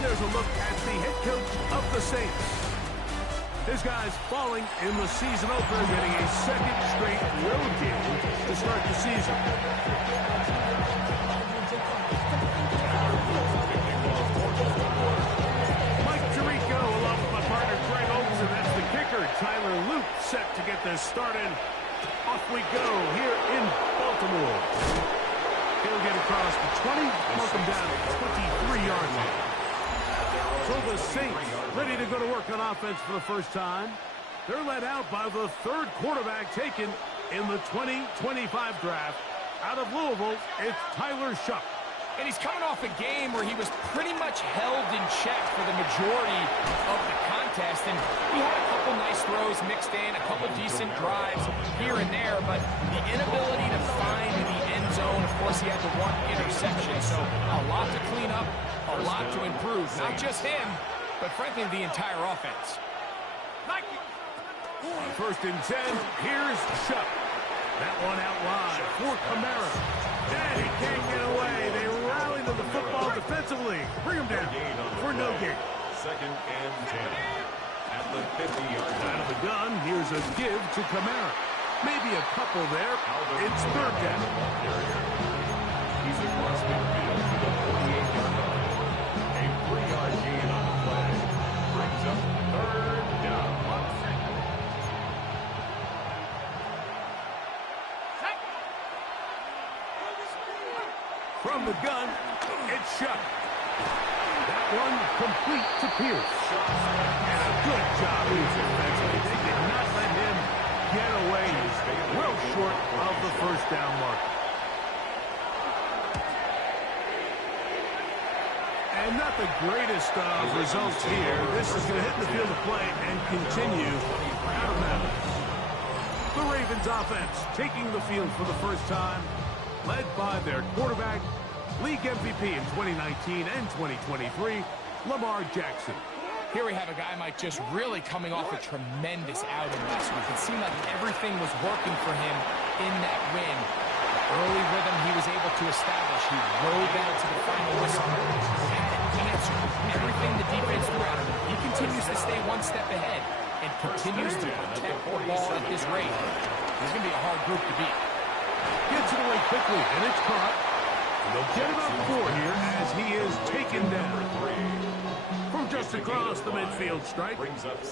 And there's a look at the head coach of the Saints. His guys falling in the season opener, getting a second straight road game to start the season. Mike Tirico along with my partner Greg Olsen. That's the kicker. Tyler Luke set to get this started. Off we go here in Baltimore. He'll get across the 20, mark him down at 23-yard line. So the Saints ready to go to work on offense for the first time. They're led out by the third quarterback taken in the 2025 draft. Out of Louisville, it's Tyler Shuck. And he's coming off a game where he was pretty much held in check for the majority of the contest. And he had a couple nice throws mixed in, a couple decent drives here and there. But the inability to find the end zone, of course, he had the one interception. So a lot to clean up, a lot to improve. Not just him, but frankly, the entire offense. On 1st and 10, here's Shuck. That one out wide for Kamara. And he can't get away. They rally to the football defensively. Bring him down for no gain. 2nd and 10. At the 50-yard line. Out of the gun, here's a give to Kamara. Maybe a couple there. It's 3rd down. He's across midfield to the 48-yard line. A 3-yard gain on the flag. Brings up 3rd down. From the gun, it's Shuck. That one complete to Pierce. And a good job defensively. They did not let him get away. He's well short of the 1st down mark. And not the greatest of results here. This is going to hit the field of play and continue out of bounds. The Ravens offense taking the field for the first time, led by their quarterback, league MVP in 2019 and 2023, Lamar Jackson. Here we have a guy, Mike, just really coming off a tremendous outing last week. It seemed like everything was working for him in that win. Early rhythm he was able to establish. He rode that to the final whistle. Had an answer. Everything the defense threw at him. He continues to stay one step ahead and continues to protect the ball at this rate. He's going to be a hard group to beat. Gets it away quickly, and it's caught. And they'll get about 4 here as he is taken down. From just across the midfield stripe,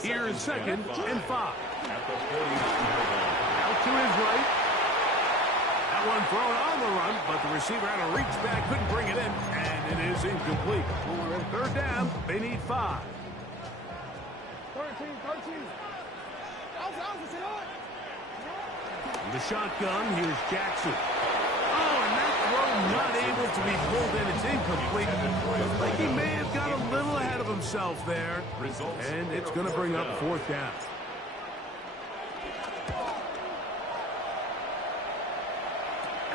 here's 2nd and 5. Out to his right. That one thrown on the run, but the receiver had to reach back, couldn't bring it in, and it is incomplete. 3rd down, they need 5. 13. The shotgun, here's Jackson. Oh, and that throw not able to be pulled in. It's incomplete. Looks like he may have got a little ahead of himself there. And it's going to bring up 4th down.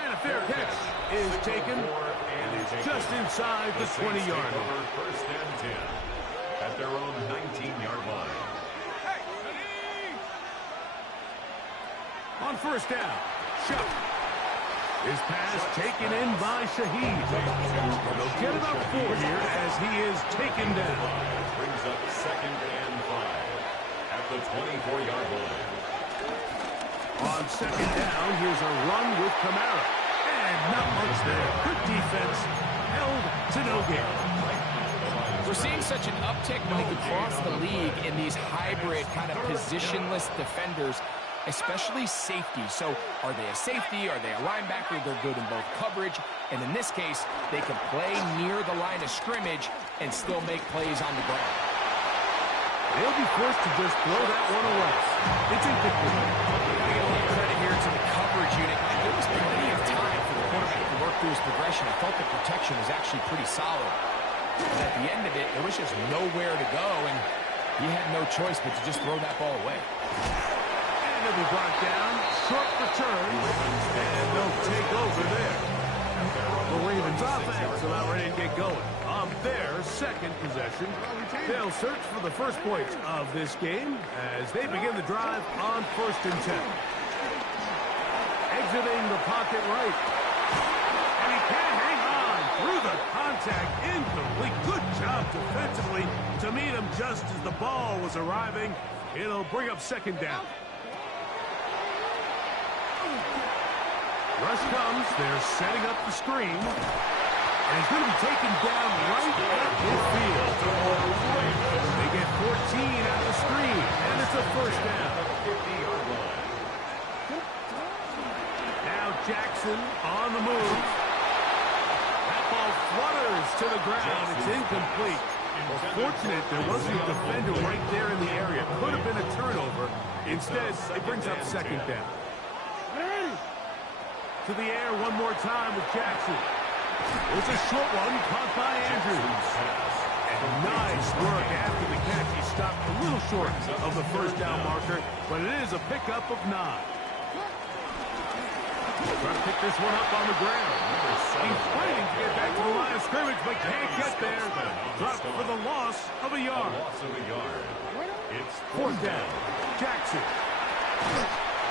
And a fair catch is taken. And it's just inside the 20-yard line. 1st and 10. At their own 19-yard line. On 1st down, Shuck. His pass taken in by Shaheed. They'll get about 4 here as he is taken down. Brings up 2nd and 5 at the 24-yard line. On 2nd down, here's a run with Kamara. And not much there. Good defense. Held to no gain. We're seeing such an uptick, Mike, across the league in these hybrid kind of positionless defenders, especially safety. So are they a safety? Are they a linebacker? They're good in both coverage. And in this case, they can play near the line of scrimmage and still make plays on the ground. They'll be forced to just throw that one away. It's incomplete. I give a little credit here to the coverage unit. There was plenty of time for the quarterback to work through his progression. I thought the protection was actually pretty solid. And at the end of it, there was just nowhere to go, and he had no choice but to just throw that ball away. He'll be brought down, short return, and they'll take over there. The Ravens offense about ready to get going. On their 2nd possession, they'll search for the first points of this game as they begin the drive on 1st and 10. Exiting the pocket right. And he can't hang on through the contact, incomplete. Good job defensively to meet him just as the ball was arriving. It'll bring up second down. Rush comes. They're setting up the screen. And he's going to be taken down right at midfield. They get 14 out of the screen, and it's a first down. Now Jackson on the move. That ball flutters to the ground. It's incomplete. Well, fortunate there wasn't a defender right there in the area. Could have been a turnover. Instead, it brings up second down. To the air one more time with Jackson. It's a short one caught by Andrews. And nice work after the catch. He stopped a little short of the first down marker, but it is a pickup of 9. Trying to pick this one up on the ground. He's fighting to get back to the line of scrimmage, but can't get there. Dropped for the loss of a yard. It's fourth down. Jackson.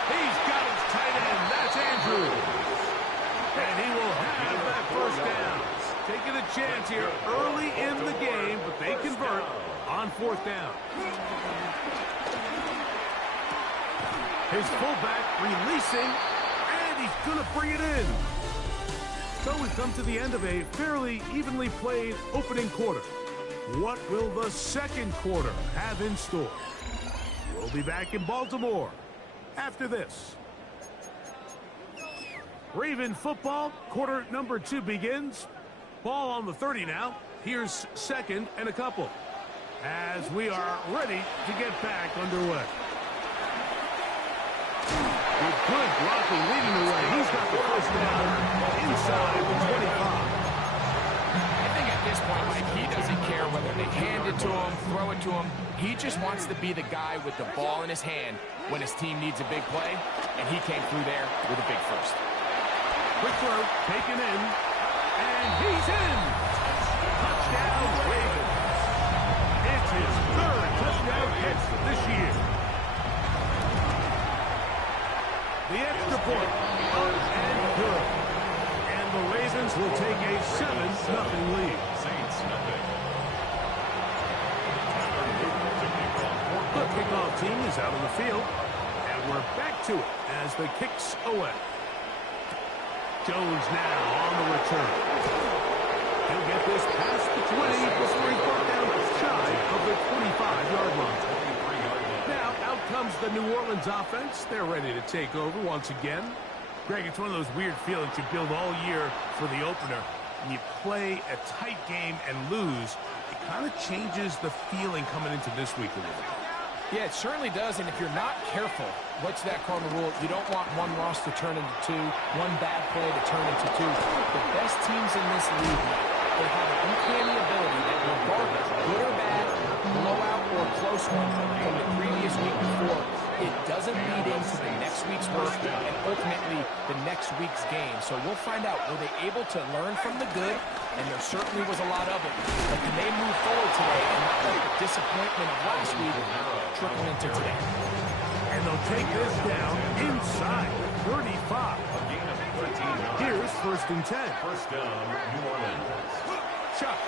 He's got his tight end. That's Andrews. And he will have that first down. Taking a chance here early in the game, but they convert on fourth down. His fullback releasing, and he's going to bring it in. So we've come to the end of a fairly evenly played opening quarter. What will the second quarter have in store? We'll be back in Baltimore after this. Raven football, quarter number 2 begins. Ball on the 30 now. Here's second and a couple as we are ready to get back underway. With good blocking leading the way. He's got the first down inside the 25. I think at this point, Mike, he doesn't care whether they hand it to him, throw it to him. He just wants to be the guy with the ball in his hand when his team needs a big play, and he came through there with a big first. Quick throw, taken in, and he's in. Touchdown, Ravens. It's his 3rd touchdown catch this year. The extra point, up and good. And the Ravens will take a 7-0 lead. The kickoff team is out on the field, and we're back to it as the kicks away. Jones now on the return. He'll get this past the 20 before he brought down shy of the 25-yard line. Now out comes the New Orleans offense. They're ready to take over once again. Greg, it's one of those weird feelings you build all year for the opener. When you play a tight game and lose, it kind of changes the feeling coming into this week a little bit. Yeah, it certainly does, and if you're not careful, what's that cardinal rule? You don't want one loss to turn into 2, one bad play to turn into 2. The best teams in this league, they have an uncanny ability that regardless, good or bad, blowout or close one from the previous week before, it doesn't lead into the next week's work and ultimately the next week's game. So we'll find out, were they able to learn from the good? And there certainly was a lot of it. But can they move forward today and not let the disappointment of last week trickle into today? And they'll take this down inside 35. Here's 1st and 10. First down, New Orleans. Chuck.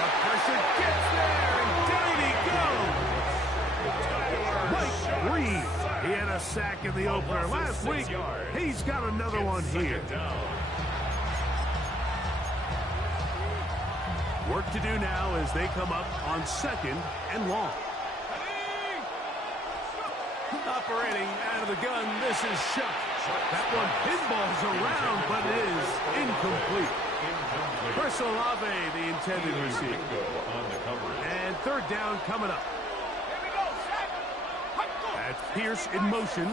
The pressure gets there, and down he goes. Mike Reed. He had a sack in the opener last week. He's got another one here. Work to do now as they come up on 2nd and long. Operating out of the gun, this is Shuck. That one pinballs around, but it is incomplete. Chris Olave, the intended receiver. And 3rd down coming up. That's Pierce in motion.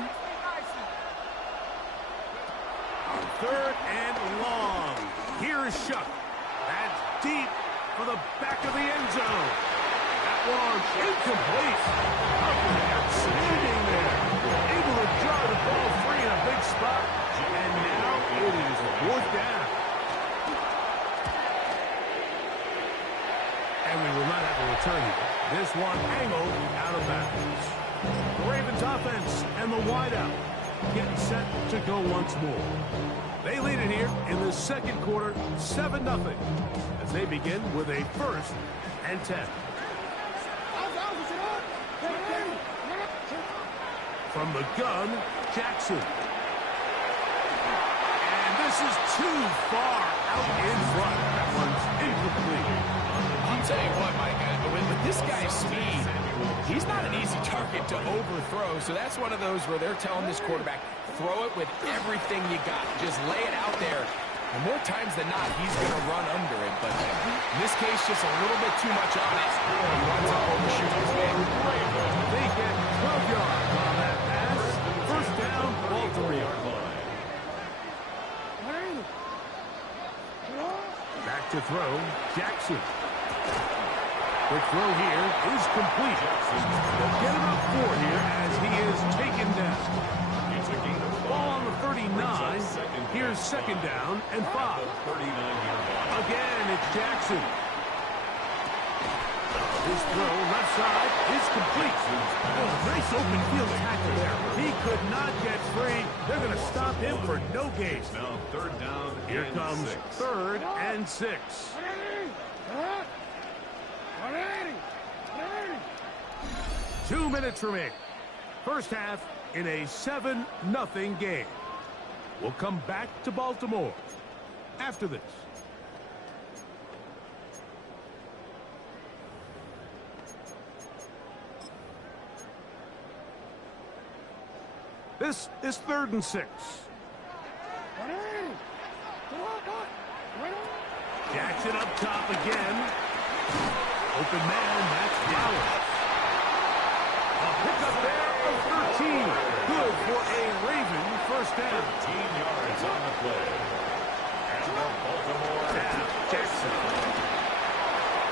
On 3rd and long. Here's Shuck. That's deep for the back of the end zone. That one incomplete. Outstanding there. Able to draw the ball free in a big spot. And now it is 4th down. And we will not have a return here. This one angled out of bounds. The Ravens offense and the wideout getting set to go once more. They lead it here in the second quarter, 7-0, as they begin with a 1st and 10. From the gun, Jackson. And this is too far out in front. That one's incomplete. I'll tell you what, Mike, with this guy's speed, he's not an easy target to overthrow. So that's one of those where they're telling this quarterback, throw it with everything you got. Just lay it out there. And more times than not, he's going to run under it. But in this case, just a little bit too much on it. He runs up overshoot his man. They get 12 yards on that pass. First down, Baltimore. Back to throw, Jackson. Quick throw here is complete. They'll get him up 4 here as he is taken down. Ball on the 39. Here's second down and 5. Again, it's Jackson. His throw left side is complete. Oh, nice open field tackle there. He could not get free. They're going to stop him for no gain. Now 3rd down. Here comes 3rd and 6. 2 minutes remaining. First half in a 7-0 game. We'll come back to Baltimore after this. This is 3rd and 6. Jackson up top again. Open man, that's Flowers. A pickup there of 13. Good for a Raven first down. 13 yards on the play. And the Baltimore Now, Jackson.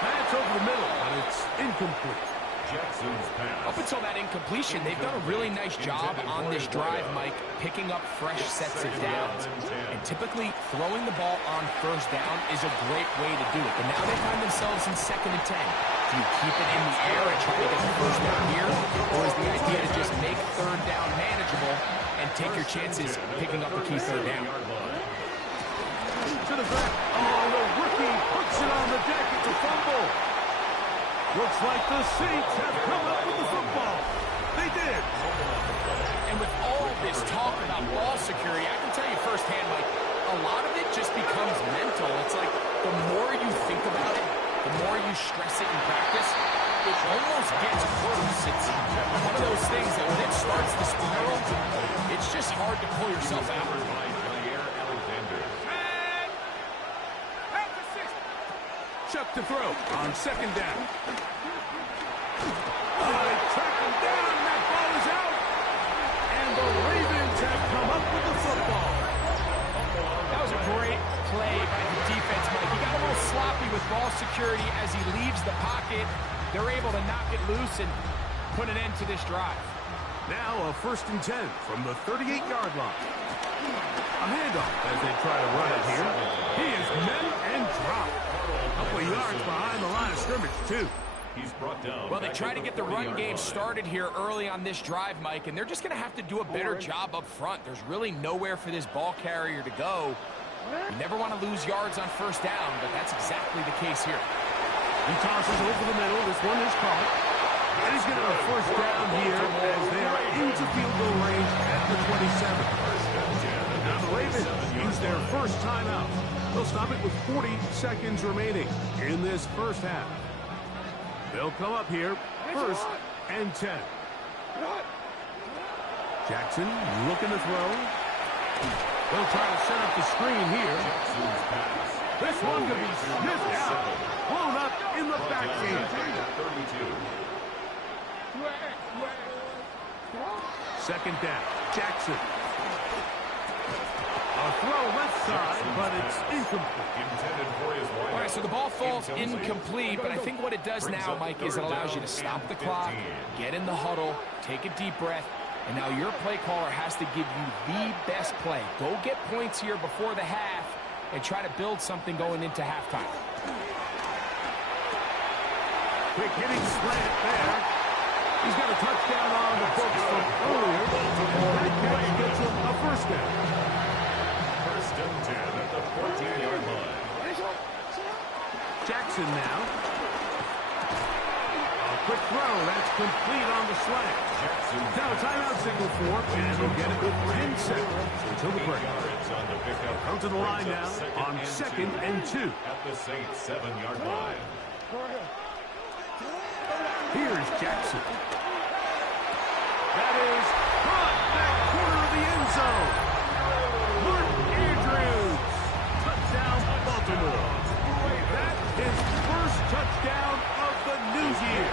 That's over the middle, but it's incomplete. Jackson's pass. Up until that incompletion, they've done a really nice job on this drive, Mike, picking up fresh sets of downs. And typically, throwing the ball on first down is a great way to do it. But now they find themselves in 2nd and 10. Do you keep it in the air and try to get the first down here? Or is the idea to just make 3rd down manageable and take your chances picking up the key 3rd down? To the back. Oh, the rookie puts it on the deck. It's a fumble. Looks like the Saints have come up with the football. They did. And with all this talk about ball security, I can tell you firsthand, Mike, a lot of it just becomes mental. It's like the more you think about it, the more you stress it in practice, it almost gets worse. It's one of those things that when it starts to spiral, it's just hard to pull yourself out. Chuck to throw on 2nd down. Oh, they track him down, and that ball is out. And the Ravens have come up with the football. That was a great play by the defense, Mike. He got a little sloppy with ball security as he leaves the pocket. They're able to knock it loose and put an end to this drive. Now a 1st and 10 from the 38-yard line. A handoff as they try to run it here. He is met and dropped. A couple of yards behind the line of scrimmage, too. He's brought down. Well, they try to get the run game started here early on this drive, Mike, and they're just going to have to do a better job up front. There's really nowhere for this ball carrier to go. You never want to lose yards on first down, but that's exactly the case here. He tosses over the middle. This one is caught. And he's going to have a first down here as they are into field goal range at the 27. Now the Ravens use their first timeout. They'll stop it with 40 seconds remaining in this first half. They'll come up here, 1st and 10. Jackson looking to throw. They'll try to set up the screen here. This one could be sniffed out. Blown up in the backfield. 2nd down, Jackson. A throw left side, but it's incomplete. All right, so the ball falls incomplete, but I think what it does now, Mike, is it allows you to stop the clock, get in the huddle, take a deep breath, and now your play caller has to give you the best play. Go get points here before the half and try to build something going into halftime. Quick hitting slant there. He's got a touchdown on the books from earlier. That catch gets him a first down. and 10 at the 14-yard line. Jackson now. A quick throw. That's complete on the slant. Now a timeout signal for, and he'll get it with 10 seconds until the break. Come to the line now on 2nd and 2. At the Saints 7-yard line. Here's Jackson. That is caught back corner of the end zone. Mark Andrews. Touchdown, Baltimore. That is first touchdown of the new year.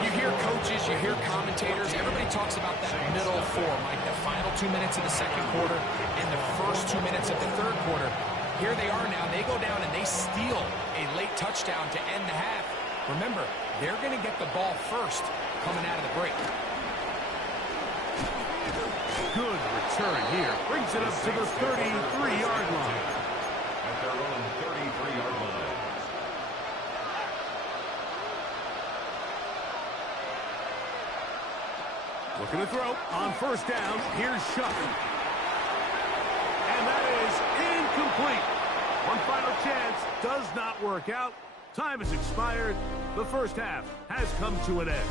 You hear coaches, you hear commentators, everybody talks about that middle four, like the final 2 minutes of the second quarter and the first 2 minutes of the third quarter. Here they are now. They go down and they steal a late touchdown to end the half. Remember, they're going to get the ball first coming out of the break. Good return here. Brings it up to the 33-yard line. At their own 33-yard line. Looking to throw on first down. Here's Shuck. And that is incomplete. One final chance does not work out. Time has expired. The first half has come to an end.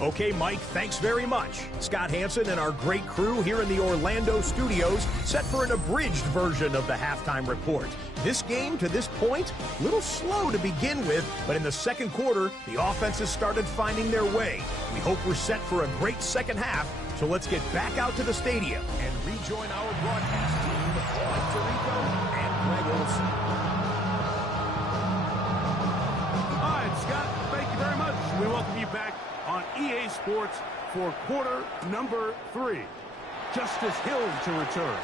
Okay, Mike, thanks very much. Scott Hansen and our great crew here in the Orlando studios set for an abridged version of the halftime report. This game, to this point, a little slow to begin with, but in the second quarter, the offenses started finding their way. We hope we're set for a great second half, so let's get back out to the stadium and rejoin our broadcast team, Mike Tirico and Greg Olson. All right, Scott, thank you very much. We welcome you back on EA Sports for quarter number 3. Justice Hill to return.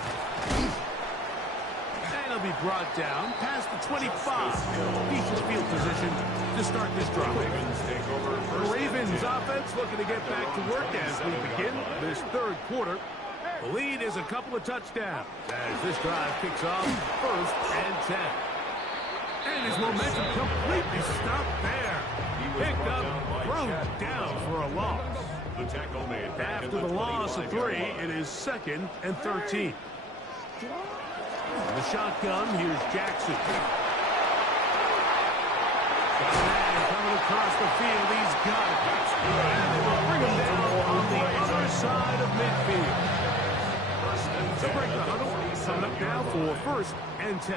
And he'll be brought down past the 25. Decent field position to start this drive. The Ravens offense looking to get back to work as we begin this third quarter. The lead is a couple of touchdowns as this drive kicks off 1st and 10. And his momentum completely stopped there. Picked up, thrown down for a loss. After the loss of 3, it is 2nd and 13. The shotgun, here's Jackson. Got a man coming across the field. He's got it. And they will bring him down on the other side of midfield. To break the huddle, coming up now for 1st and 10.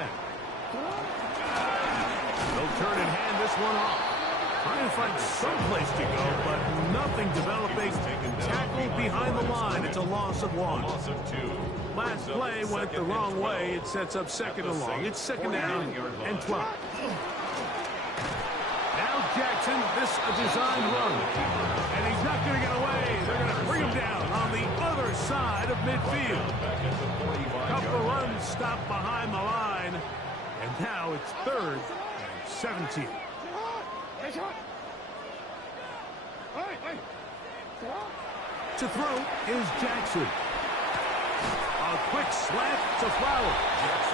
They'll turn and hand this one off. Trying to find some place to go, but nothing developing. Tackled behind the line. It's a loss of 1. Last play went the wrong way. It sets up 2nd and long. It's 2nd down and 12. Now Jackson, this a design run. And he's not going to get away. They're going to bring him down on the other side of midfield. Couple of runs stopped behind the line. And now it's 3rd and 17. To throw is Jackson. A quick slant to Flower.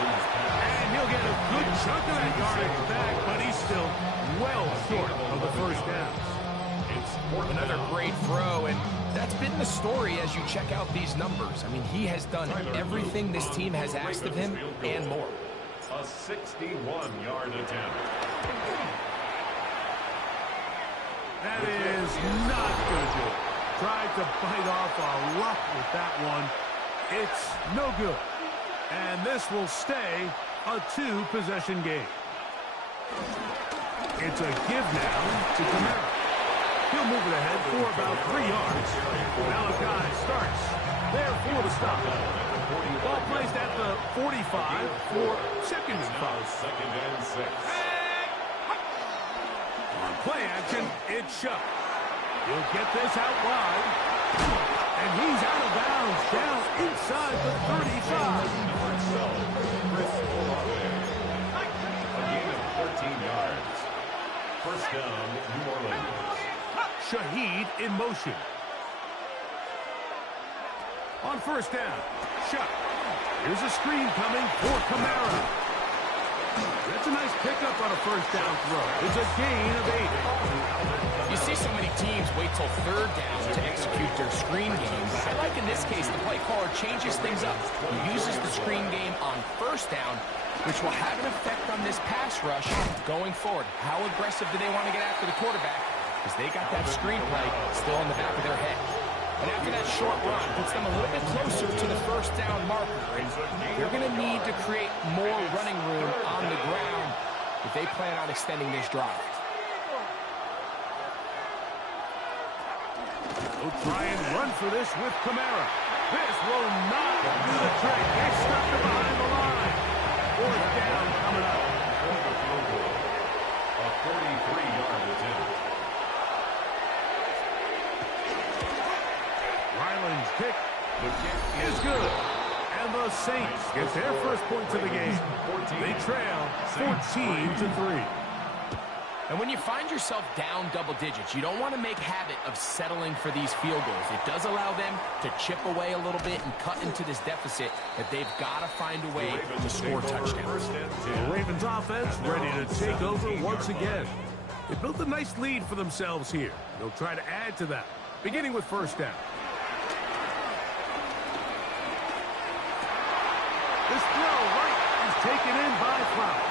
And he'll get a good chunk of that yardage back, but he's still well short of the first down. Another great throw, and that's been the story as you check out these numbers. I mean, he has done everything this team has asked of him and more. A 61-yard attempt. That is not going to do it. Tried to bite off a lot with that one. It's no good. And this will stay a 2-possession game. It's a give now to Camara. He'll move it ahead for about 3 yards. Malachi starts there for the stop. Ball placed at the 45 for 2nd and 5. 2nd and 6. On play action, it's Shuck. He'll get this out wide. And he's out of bounds, down inside the 35. A gain of 13 yards. 1st down, New Orleans. Shaheed in motion. On 1st down, Shuck. Here's a screen coming for Camara. That's a nice pickup on a first down throw. It's a gain of 8. You see so many teams wait till third down to execute their screen game. I like in this case the play caller changes things up. He uses the screen game on first down, which will have an effect on this pass rush going forward. How aggressive do they want to get after the quarterback? Because they got that screen play still in the back of their head. And after that short run, puts them a little bit closer to the first down marker. And they're going to need to create more running room on the ground if they plan on extending this drive. They'll try and run for this with Kamara. This will not do the trick. They stuck it behind the line. Fourth down coming up. A 43-yard attempt. Ryland's kick is good. And the Saints get their first points of the game. They trail 14-3. And when you find yourself down double digits, you don't want to make habit of settling for these field goals. It does allow them to chip away a little bit and cut into this deficit, but they've got to find a way to score touchdowns. The Ravens offense ready to take over once again. They built a nice lead for themselves here. They'll try to add to that, beginning with first down. This throw right is taken in by Flower.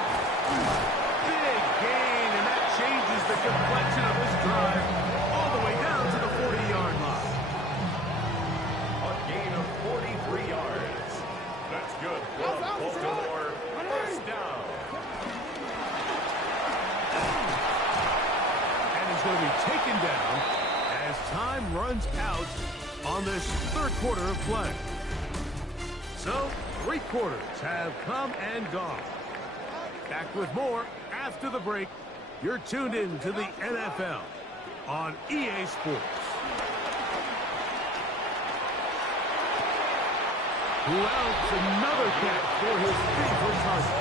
Big gain, and that changes the complexion of this drive all the way down to the 40-yard line. A gain of 43 yards. That's good for Baltimore. First down. And he's going to be taken down as time runs out on this third quarter of play. So, 3 quarters have come and gone. Back with more after the break. You're tuned in to the NFL on EA Sports. Who else? Another catch for his favorite target.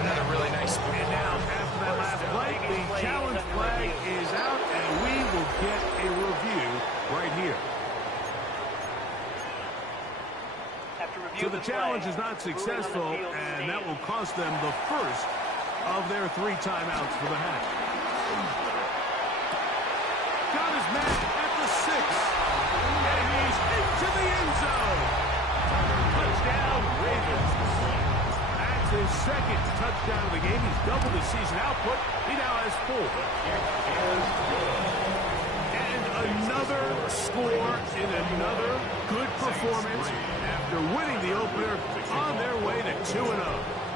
Another really nice And now, after that last play, the challenge flag is out, and we will get a review right here. So the challenge is not successful, and that will cost them the first of their 3 timeouts for the half. Got his man at the 6, and he's into the end zone. Touchdown, Ravens. That's his second touchdown of the game. He's doubled his season output. He now has 4. And another score in another good performance after winning the opener on their way to 2-0.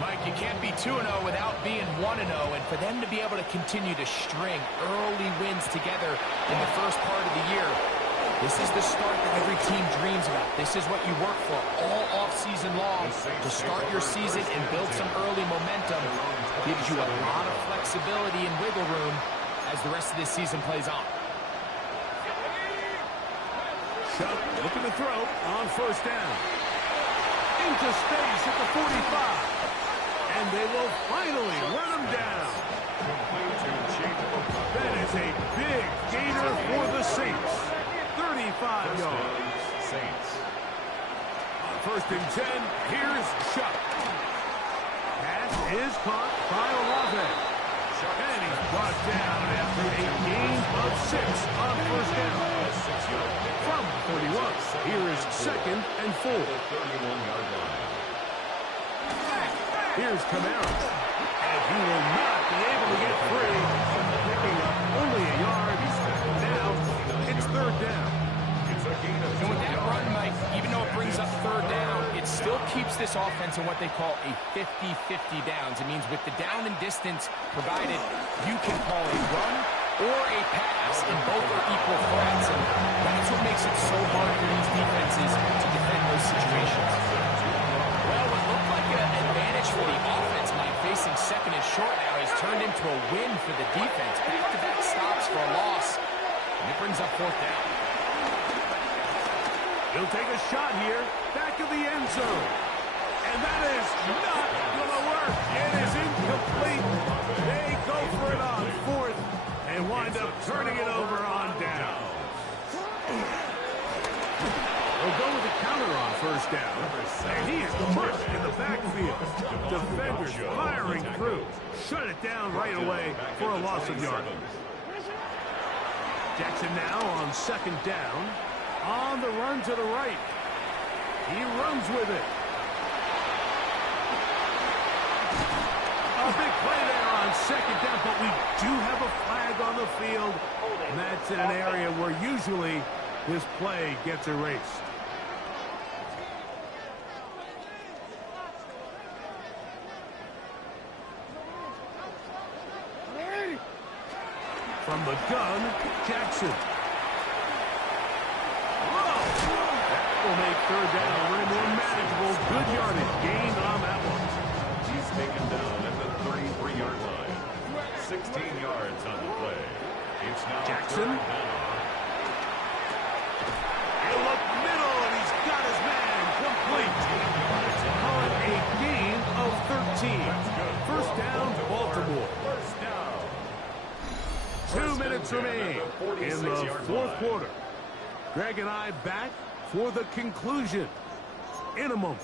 Mike, you can't be 2-0 without being 1-0, and for them to be able to continue to string early wins together in the first part of the year, this is the start that every team dreams about. This is what you work for all off-season long, to start your season and build some early momentum. Gives you a lot of flexibility and wiggle room as the rest of this season plays on. Shuck looking to throw on first down. Into space at the 45. And they will finally run him down. That is a big gainer for the Saints. 35 yards. Saints. On first and 10, here's Shuck. Pass is caught by Olave. And he's brought down after a gain of 6 on first down. From 31, here is second and 4. 31-yard line. Here's Kamara. And he will not be able to get free. Picking up only a yard. Now it's third down. And with that run, Mike, even though it brings up third down, it still keeps this offense in what they call a 50-50 downs. It means with the down and distance provided, you can call a run or a pass, and both are equal threats. And that's what makes it so hard for these defenses to defend those situations. Well, what looked like an advantage for the offense, Mike, facing second and short now, has turned into a win for the defense. Back-to-back stops for a loss, and it brings up fourth down. He'll take a shot here, back of the end zone. And that is not going to work. It is incomplete. They go for it on fourth and wind up turning it over on down. They'll go with the counter offense. first down. And he is crushed in the backfield. Defenders firing through. Shut it down right away for a loss of yardage. Jackson now on second down. On the run to the right. He runs with it. A big play there on second down, but we do have a flag on the field. And that's in an area where usually this play gets erased. From the gun, Jackson. Whoa! That will make third down a little more manageable. Good yardage gained on that one. He's taken down at the 33-yard line. 16 yards on the play. It's now Jackson. third down. He'll look middle, and he's got his man complete. Call it a gain of 13. First down, Baltimore. First down. 2 minutes remain in the fourth quarter. Greg and I back for the conclusion in a moment.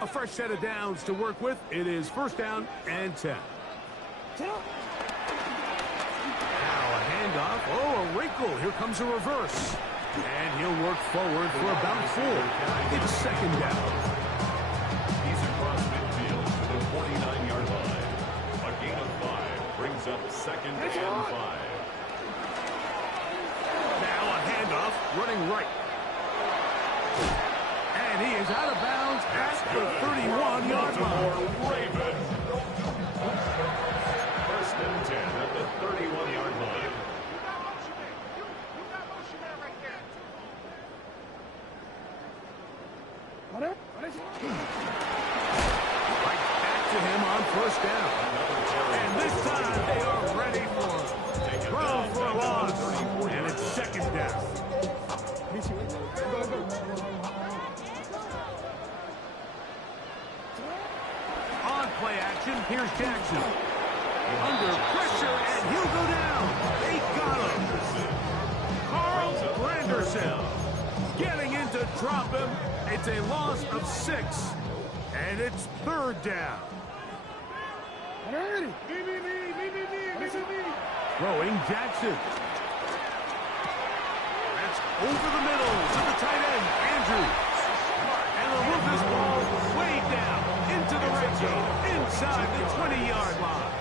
A fresh set of downs to work with. It is first down and 10. Now a handoff. Oh, a wrinkle. Here comes a reverse. And he'll work forward for about 4. It's second down. He's across midfield to the 49-yard line. A gain of 5 brings up second and 5. Now a handoff, running right. And he is out of bounds at the 31-yard line. Raven. First and 10 at the 31-yard line. Right back to him on first down. And this time they are ready for him. Throw for a loss. And it's second down. On play action, here's Jackson. Under pressure, and he'll go down. They got him. Carl Granderson getting in to drop him. It's a loss of 6, and it's third down. Throwing Jackson. That's over the middle to the tight end, Andrews. And they'll move this ball way down into the red zone, inside the 20-yard line.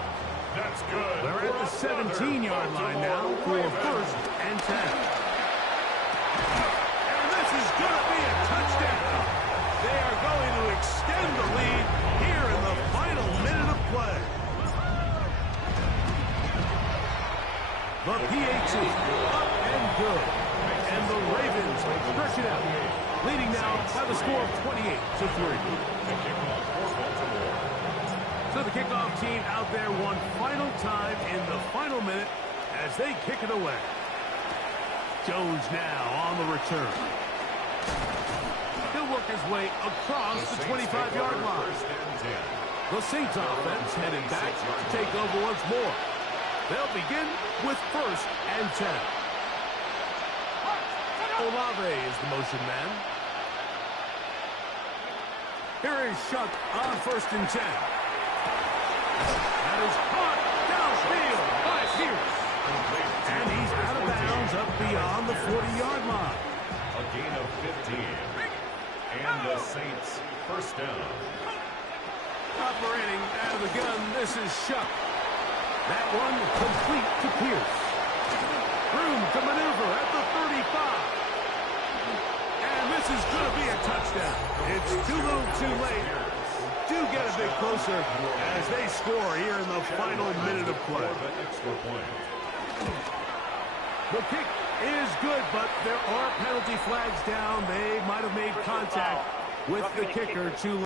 That's good. They're at the 17-yard line now for first and 10. And this is going to be a touchdown. They are going to extend the lead here in the final minute of play. The PAT up and good. And the Ravens stretch it out, leading now by the score of 28-3. So the kickoff team out there one final time in the final minute as they kick it away. Jones now on the return. He'll work his way across the 25-yard line. The Saints offense headed back to take over once more. They'll begin with first and 10. Olave is the motion man. Here is Shuck on first and 10. That is caught downfield by Pierce. And he's out of bounds up beyond the 40-yard line. A gain of 15. And the Saints first down. Operating out of the gun, this is Shuck. That one complete to Pierce. Room to maneuver at the 35. And this is going to be a touchdown. It's too little too late. Do get a bit closer as they score here in the final minute of play. The kick is good, but there are penalty flags down. They might have made contact with the kicker too late.